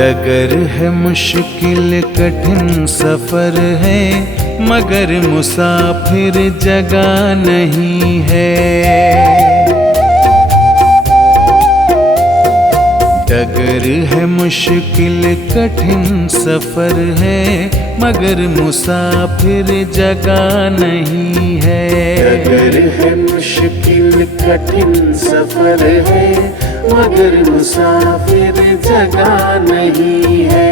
डगर है मुश्किल कठिन सफर है, मगर मुसाफिर जगह नहीं है। डगर है मुश्किल कठिन सफर है, मगर मुसाफिर जगह नहीं है। डगर है मुश्किल कठिन सफर है, मगर मुसाफिर जगह नहीं है।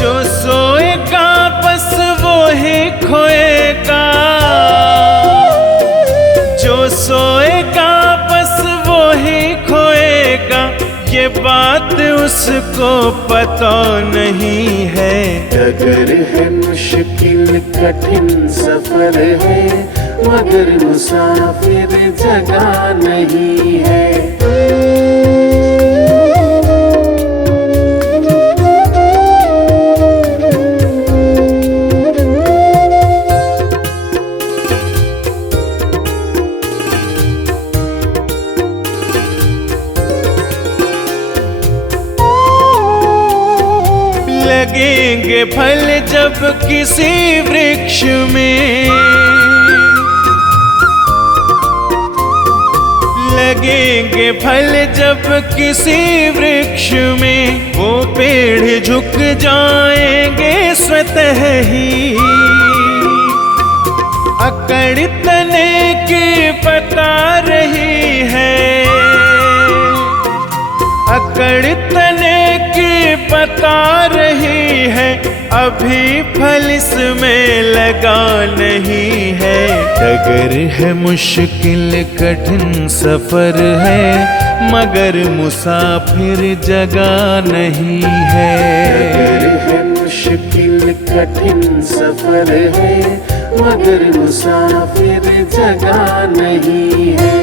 जो सोएगा बस वो ही खोएगा, जो सोएगा बस वो ही खोएगा, ये बात उसको पता नहीं है। डगर है मुश्किल कठिन सफर है, मगर मुसाफिर जगह नहीं है। लगेंगे फल जब किसी वृक्ष में, लगेंगे फल जब किसी वृक्ष में, वो पेड़ झुक जाएंगे स्वतः ही। अकड़ तने की बता रही है, अकड़ तने की बता रही है, अभी फल इसमें लगा नहीं है। डगर है मुश्किल कठिन सफर है, मगर मुसाफिर जगह नहीं है। डगर है मुश्किल कठिन सफर है, मगर मुसाफिर जगह नहीं है।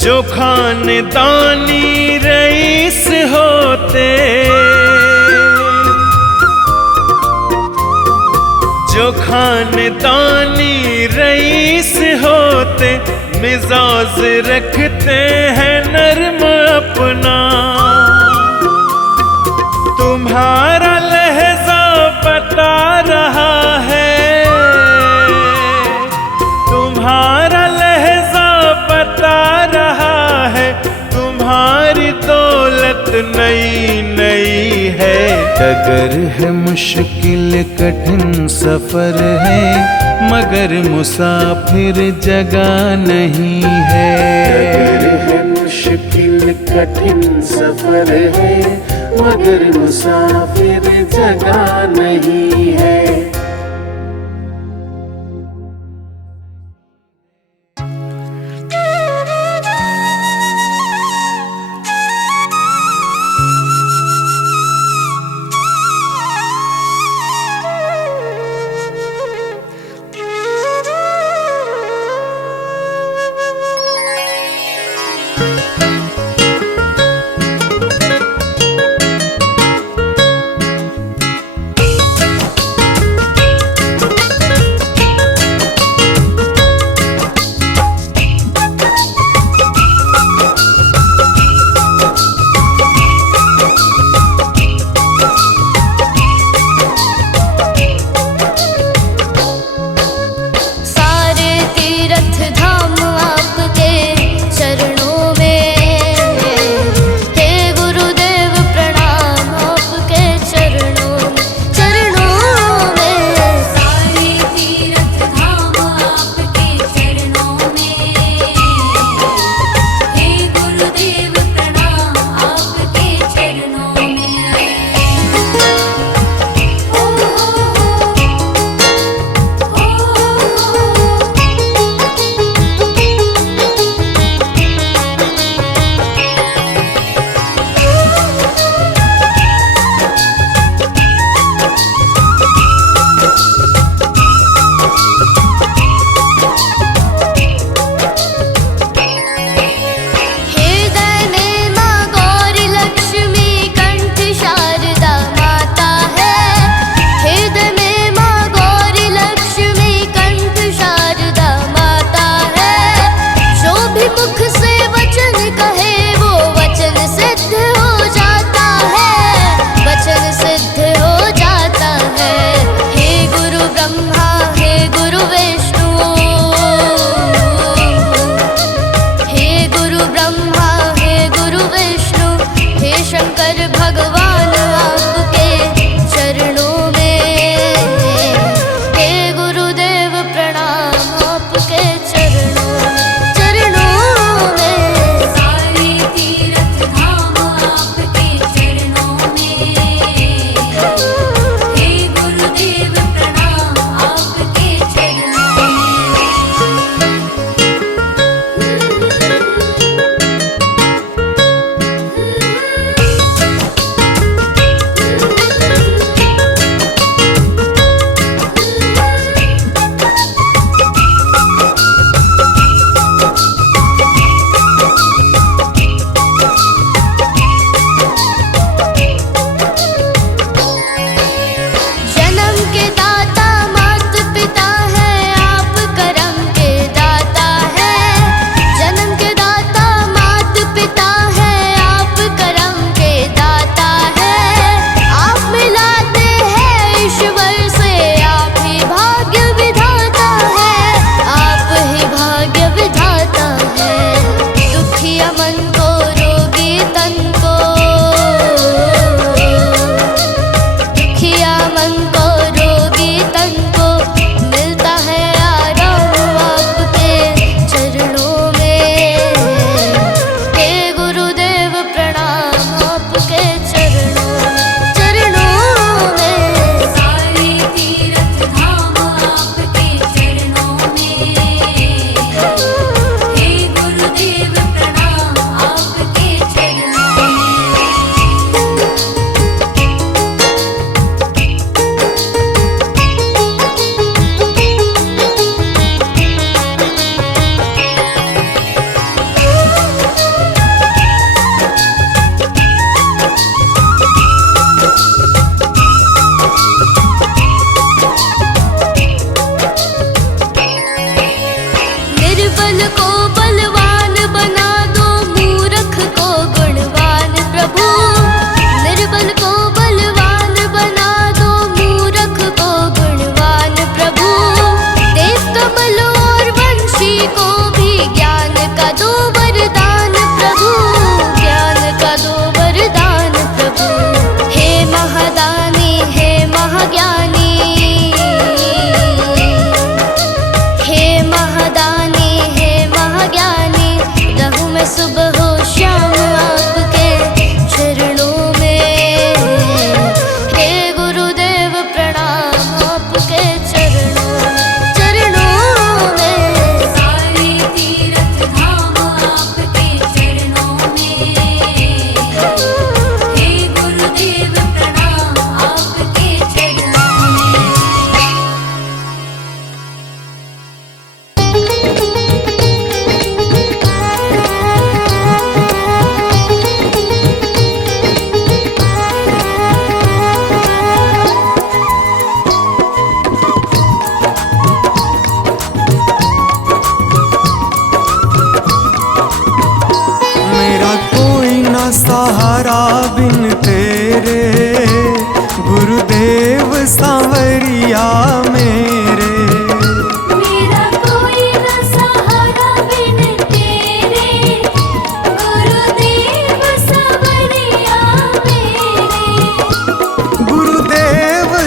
जो खानदानी रईस होते, जो खानदानी रईस होते, मिजाज रखते हैं नर्म अपना। तुम्हारा लहजा बता रहा है, तुम्हारा लहजा बता रहा है, तुम्हारी दौलत नई नई है। डगर है मुश्किल कठिन सफर है, मगर मुसाफिर जगह नहीं है। डगर है मुश्किल कठिन सफर है, मगर मुसाफिर जगह नहीं है।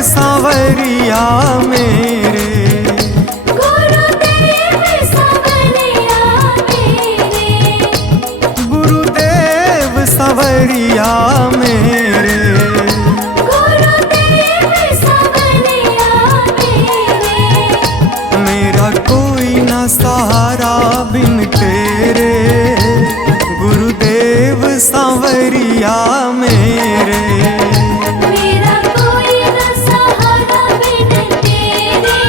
सांवरिया मेरे, गुरुदेव सांवरिया मेरे, गुरुदेव सांवरिया मेरे, गुरुदेव सांवरिया मेरे। मेरा कोई ना सहारा बिन तेरे, गुरुदेव सांवरिया मेरे। मेरा कोई न सहारा बिन तेरे,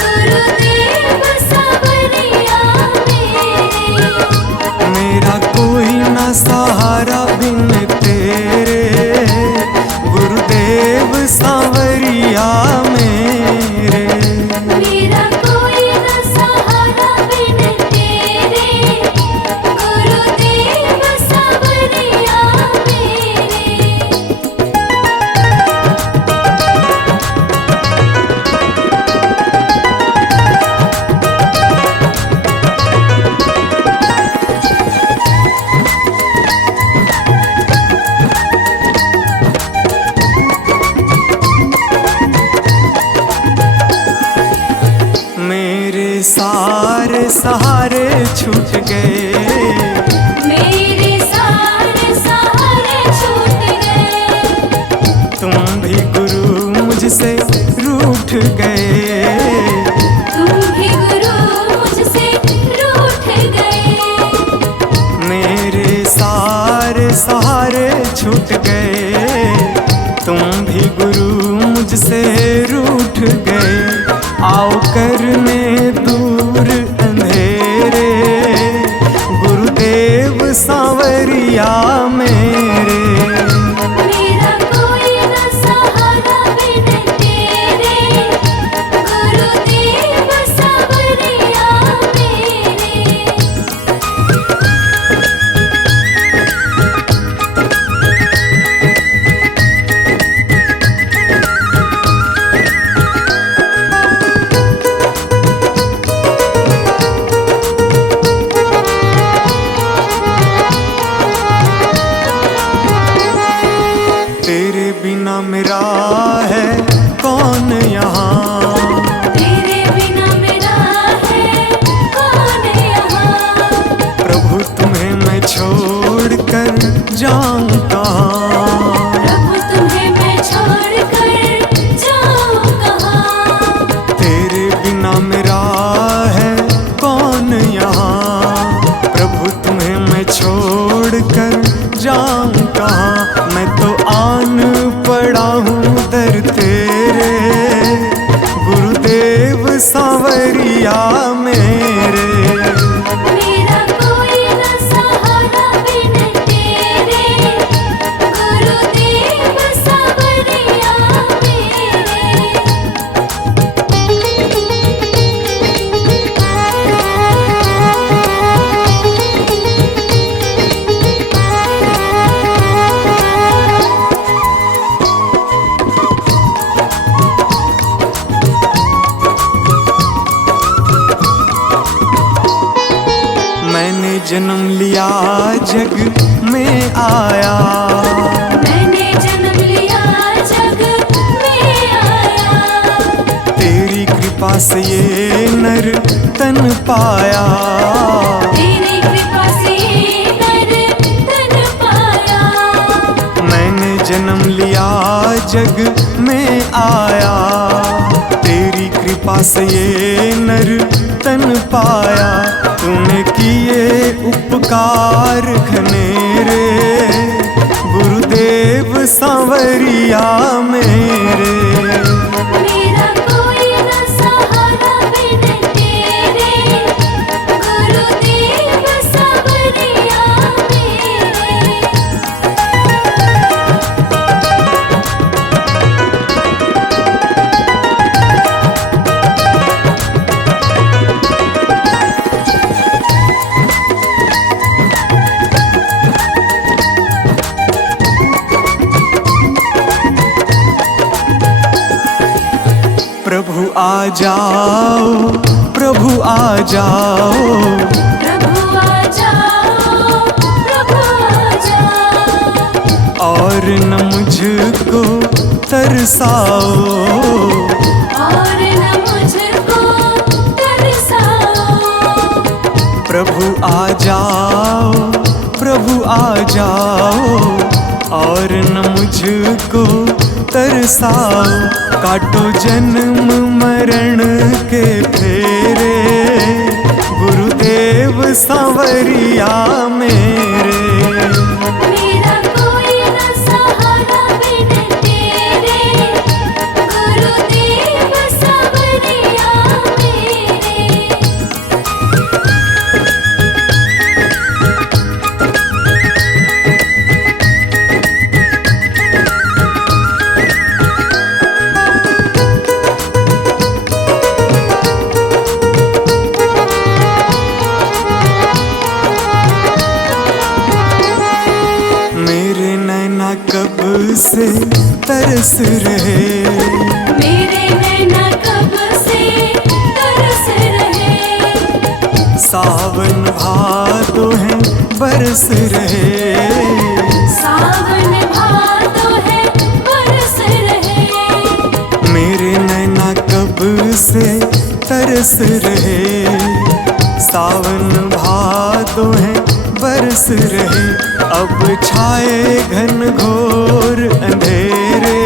गुरुदेव सांवरिया मेरे। मेरा कोई ना सहारा बिन तेरे, गुरुदेव सांवरिया मेरे। मेरा कोई न सहारा बिन तेरे, गुरुदेव सांवरिया मेरे। मेरे सारे सहारे छूट गए, मेरे सारे सहारे छूट गए। तुम भी गुरु मुझसे रूठ गए, तुम भी गुरु मुझसे रूठ गए। मेरे सारे सहारे छूट गए, तुम भी गुरु मुझसे रूठ गए। आओ करने दूर अंधेरे, गुरुदेव सांवरिया मेरे। मेरा कोई न सहारा बिन तेरे, गुरुदेव सांवरिया मेरे। तेरे बिना मेरा है कौन यहाँ, तेरे बिना मेरा है कौन यहाँ। प्रभु तुम्हें मैं छोड़ कर जाऊं कहाँ। प्रभु तुम्हें मैं छोड़ कर जाऊं कहाँ। तेरे बिना मेरा है कौन यहाँ, प्रभु तुम्हें मैं छोड़ कर जाऊं कहाँ। मैं तो आन पड़ा हूँ दर तेरे, गुरुदेव सांवरिया मेरे। मेरा कोई न सहारा बिन तेरे, गुरुदेव सांवरिया मेरे। मैंने जन्म लिया जग में आया, मैंने जन्म लिया जग में आया। तेरी कृपा से ये नर तन पाया। तेरी कृपा से नर तन पाया। मैंने जन्म लिया जग में आया, तेरी कृपा से ये नर तन पाया। तूने किए उपकार घनेरे, गुरुदेव सांवरिया मेरे। मेरा कोई न सहारा बिन तेरे, गुरुदेव सांवरिया मेरे। प्रभु आ जाओ, प्रभु आ जाओ, प्रभु आ जाओ, प्रभु आ जाओ। और न मुझको तरसाओ। और न मुझको तरसाओ। प्रभु आ जाओ, प्रभु आ जाओ, और न मुझको तरसाओ। काटो जन्म मरण के फेरे, गुरुदेव सांवरिया मेरे। मेरा कोई न सहारा बिन तेरे, गुरुदेव सांवरिया मेरे। मेरे नैना कब से तरस रहे, मेरे नैना कब से तरस रहे। सावन भादो है बरस रहे। सावन भादो है बरस रहे। मेरे नैना कब से तरस रहे, सावन भादो है बरस रहे। अब छाए घन घोर अंधेरे,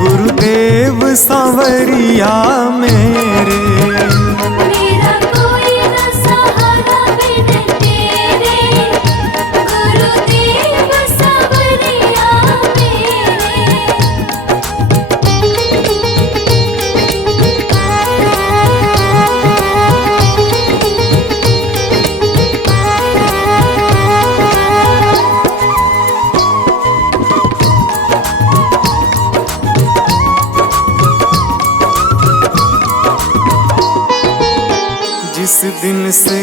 गुरुदेव सांवरिया मेरे। मेरा कोई न सहारा बिन तेरे, गुरुदेव सांवरिया जिस दिन से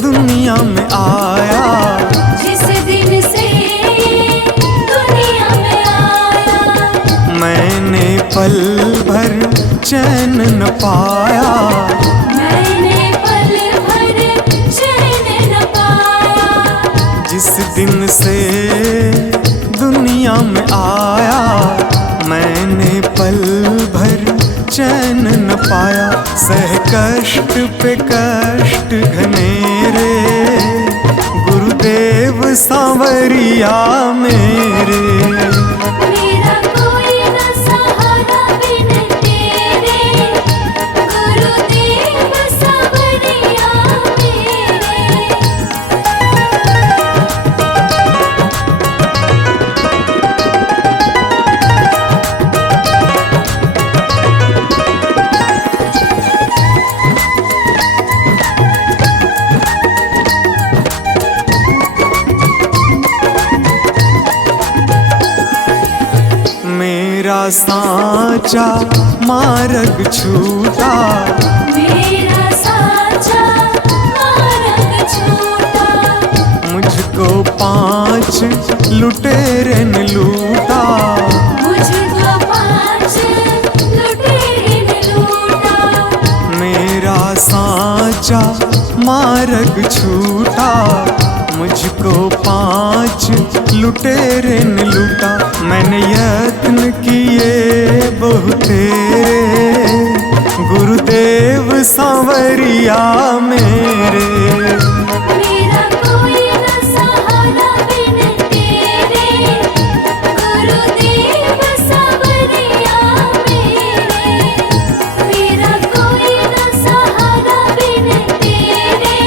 दुनिया में आया, जिस दिन से दुनिया में आया। मैंने पल भर चैन न पाया। मैंने पल भर चैन न पाया। जिस दिन से दुनिया में आया, मैंने पल भर चैन न पाया। सह कष्ट पे कष्ट घनेरे, गुरुदेव सांवरिया मेरे। मेरा कोई न सहारा बिन तेरे, गुरुदेव सांवरिया मेरे। मेरा सांचा मार्ग छूटा, मेरा साचा मार्ग छूटा। मुझको 5 लुटेरे ने लूटा। मुझको 5 लुटेरे ने लूटा। मेरा सांचा मार्ग छूटा, मुझको 5 लुटेरे ने लूटा। मैंने यत्न किए बहुतेरे, गुरुदेव सांवरिया मेरे। मेरा कोई न सहारा बिन तेरे, गुरुदेव सांवरिया मेरे। मेरा कोई न सहारा बिन तेरे,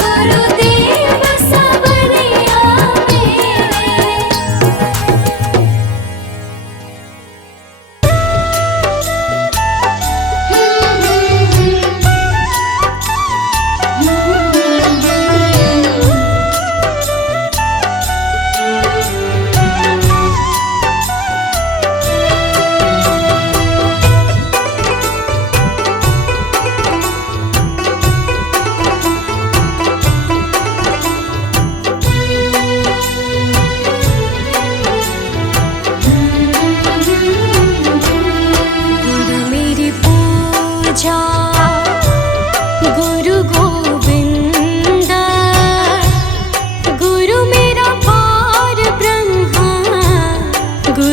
गुरुदेव सांवरिया मेरे।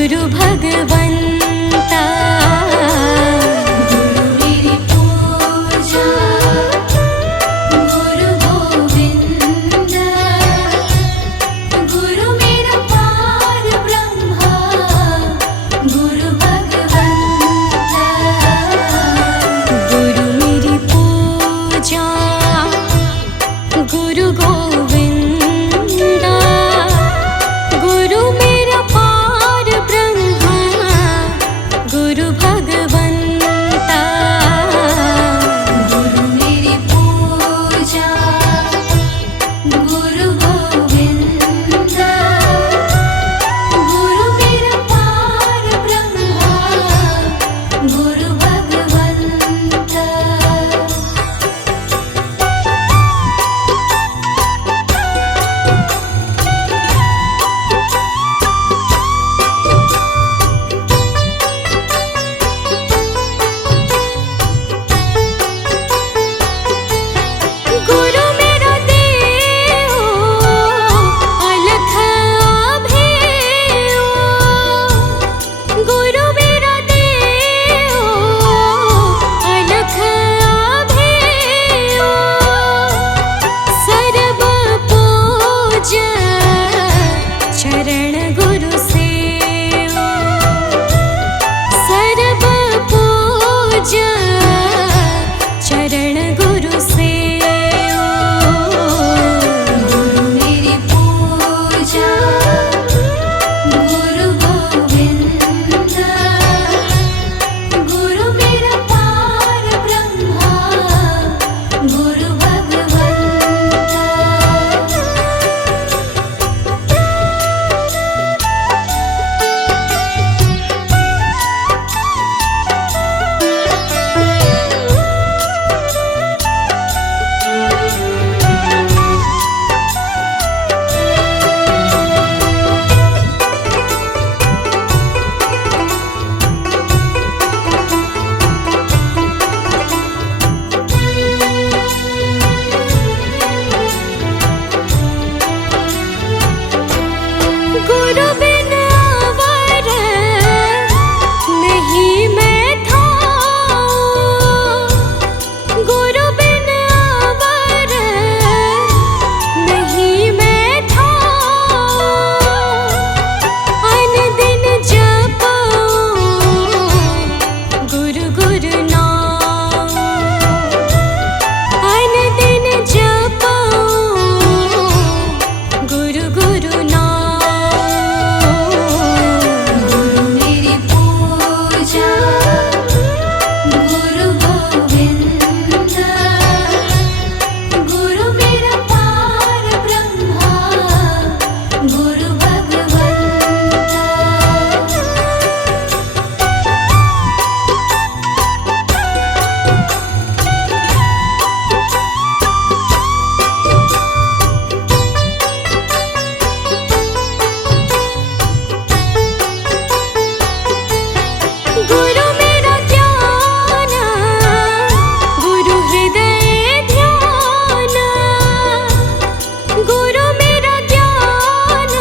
गुरु भगवंता गुरु मेरी पूजा गुरु गोविंद गुरु मेरा पार ब्रह्मा गुरु भगवंता गुरु मेरी पूजा गुरु गोविंदा गुरु मेरा पार ब्रह्मा गुरु भगवंता गुरु मेरी पूजा गुरु गोविंदा गुरु मेरा पार ब्रह्मा गुरु भगवंता गुरु मेरा देव अलख अभेयो गुरु मेरा देव अलख अभेयो सर्व पूज चरण गुरु सेवो सर्व पूज चरण गुरु सेवो गुरु मेरी पूजा गुरु गोविंदा गुरु मेरा पार ब्रह्मा गुरु भगवंता गुरु बिन अवर नहीं मैं थाऊं गुरु बिन अवर नहीं मैं थाऊं अन दिन जपूं गुरु गुरु नाम अन दिन जपूं गुरु गुरु नाम गुरु मेरी पूजा गुरु गोविंदा गुरु मेरा पार ब्रह्मा गुरु भगवंता गुरु मेरा ध्यान गुरु हृदय ध्यान गुरु मेरा ध्यान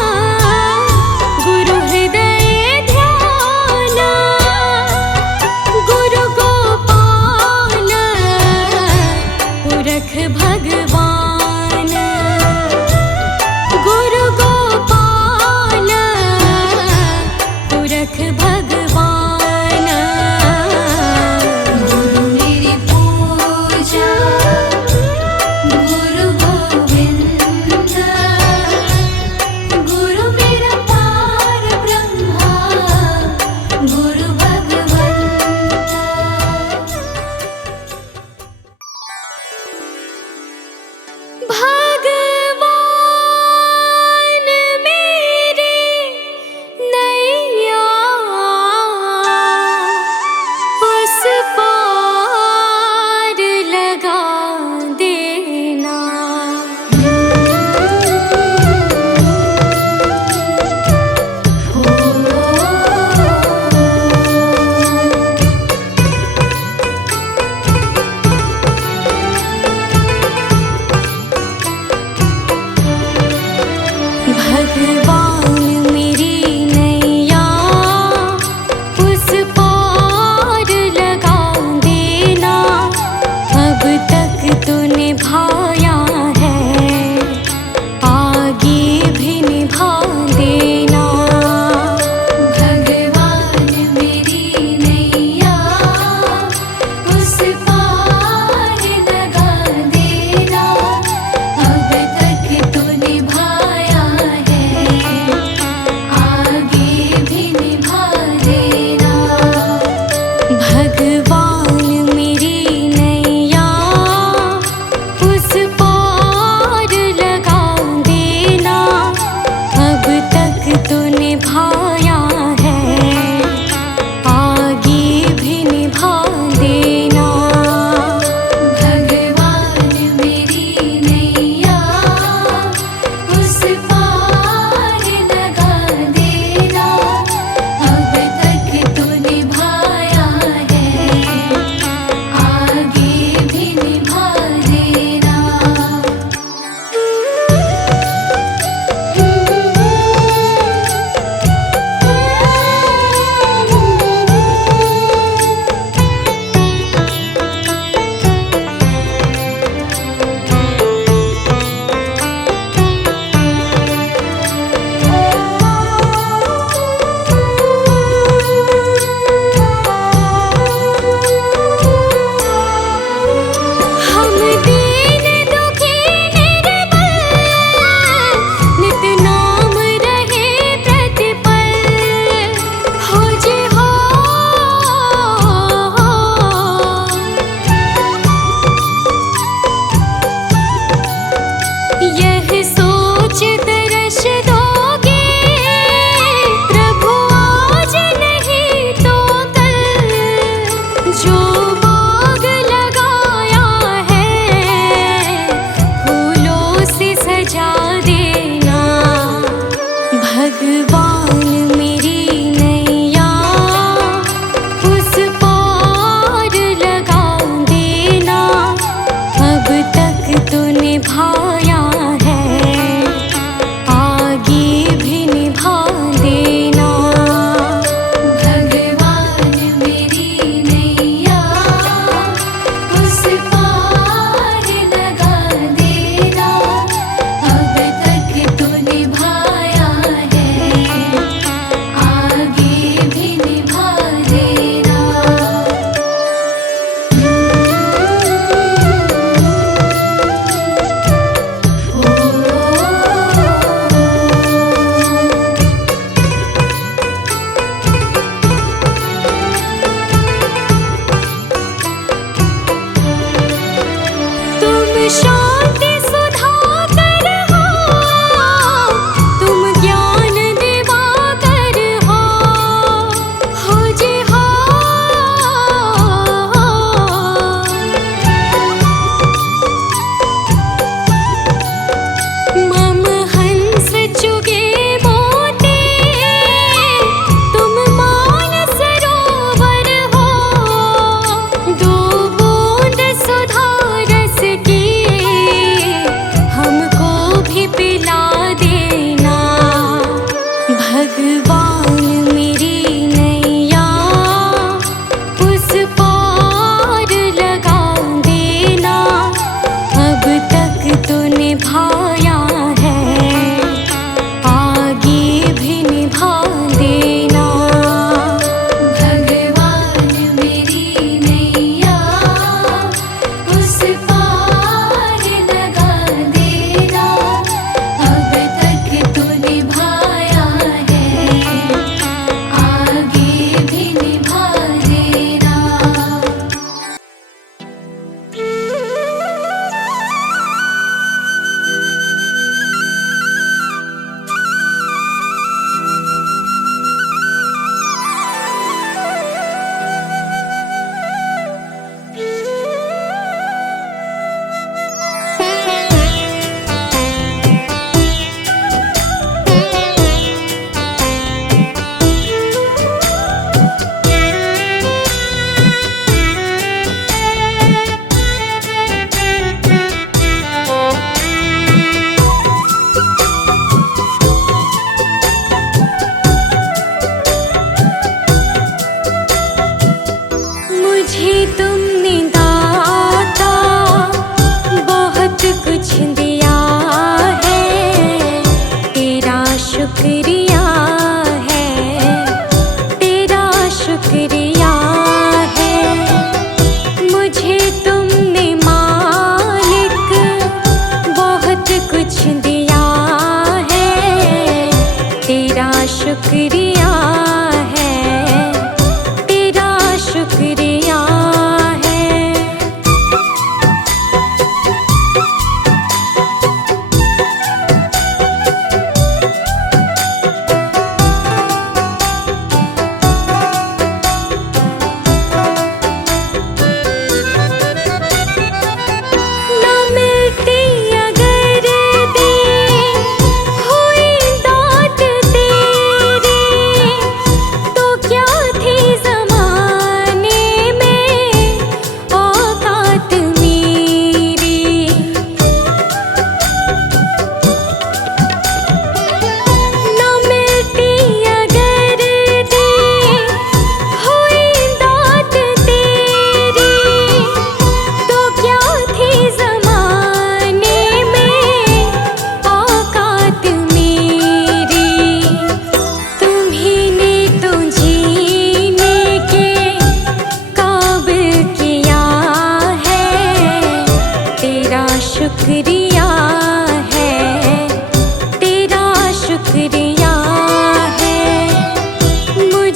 गुरु हृदय ध्यान गुरु गोपाल पुरख भगवान गुरु गोपाल पुरख भगवान गुरु मेरी पूजा गुरु गोविंदा गुरु मेरा पार ब्रह्मा गुरु भगवंता भगवान मेरे नैया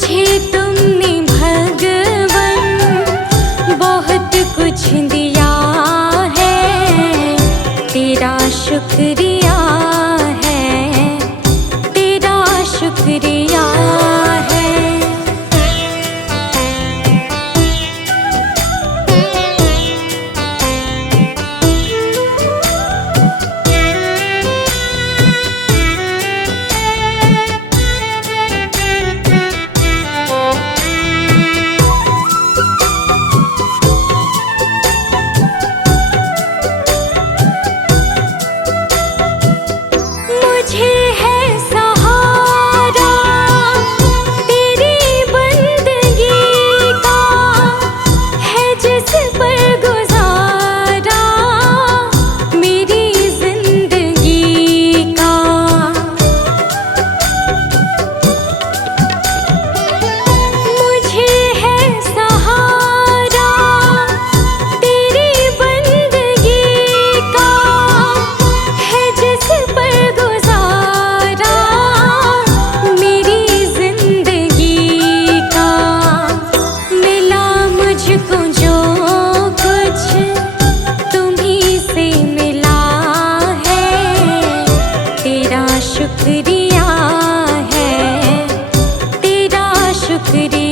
मुझे तुमने भगवन बहुत कुछ दिया है, तेरा शुक्रिया है, तेरा शुक्रिया है। मुझे है सहारा तेरी बंदगी का, है जिस पर गुजारा मेरी जिंदगी का। मुझे है सहारा तेरी बंदगी का, है जिस पर गुजारा मेरी जिंदगी का। मिला मुझको जो कुछ तुम्ही से मिला है, तेरा शुक्रिया है, तेरा शुक्रिया